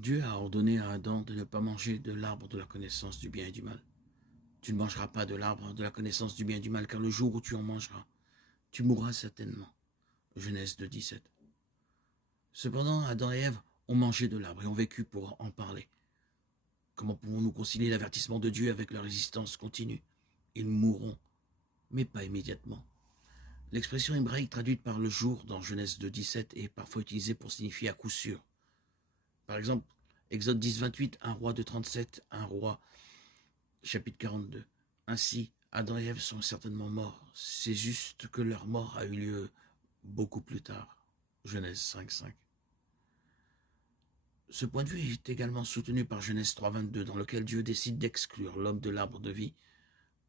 Dieu a ordonné à Adam de ne pas manger de l'arbre de la connaissance du bien et du mal. Tu ne mangeras pas de l'arbre de la connaissance du bien et du mal, car le jour où tu en mangeras, tu mourras certainement. Genèse 2,17. Cependant, Adam et Ève ont mangé de l'arbre et ont vécu pour en parler. Comment pouvons-nous concilier l'avertissement de Dieu avec leur résistance continue? Ils mourront, mais pas immédiatement. L'expression hébraïque traduite par le jour dans Genèse 2,17 est parfois utilisée pour signifier à coup sûr. Par exemple, Exode 10,28, un roi de 37, un roi, chapitre 42. Ainsi, Adam et Ève sont certainement morts. C'est juste que leur mort a eu lieu beaucoup plus tard. Genèse 5,5. Ce point de vue est également soutenu par Genèse 3,22, dans lequel Dieu décide d'exclure l'homme de l'arbre de vie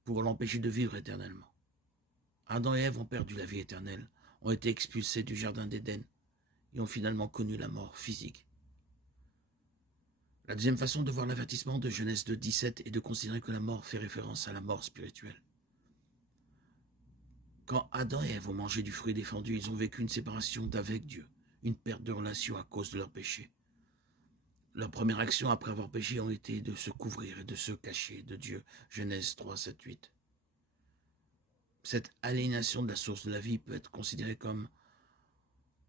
pour l'empêcher de vivre éternellement. Adam et Ève ont perdu la vie éternelle, ont été expulsés du jardin d'Éden et ont finalement connu la mort physique. La deuxième façon de voir l'avertissement de Genèse 2,17 est de considérer que la mort fait référence à la mort spirituelle. Quand Adam et Ève ont mangé du fruit défendu, ils ont vécu une séparation d'avec Dieu, une perte de relation à cause de leur péché. Leur première action après avoir péché ont été de se couvrir et de se cacher de Dieu. Genèse 3, 7, 8. Cette aliénation de la source de la vie peut être considérée comme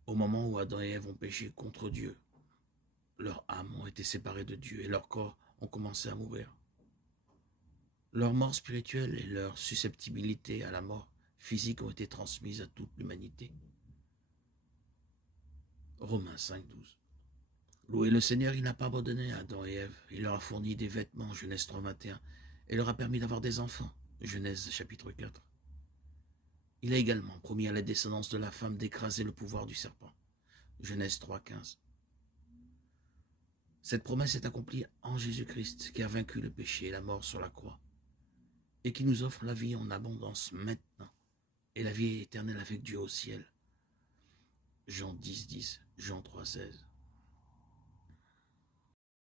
au moment où Adam et Ève ont péché contre Dieu. Leurs âmes ont été séparées de Dieu et leurs corps ont commencé à mourir. Leur mort spirituelle et leur susceptibilité à la mort physique ont été transmises à toute l'humanité. Romains 5, 12. Louez le Seigneur, il n'a pas abandonné Adam et Ève. Il leur a fourni des vêtements, Genèse 3, 21, et leur a permis d'avoir des enfants, Genèse chapitre 4. Il a également promis à la descendance de la femme d'écraser le pouvoir du serpent, Genèse 3, 15. Cette promesse est accomplie en Jésus-Christ, qui a vaincu le péché et la mort sur la croix, et qui nous offre la vie en abondance maintenant, et la vie éternelle avec Dieu au ciel. Jean 10, 10, Jean 3, 16.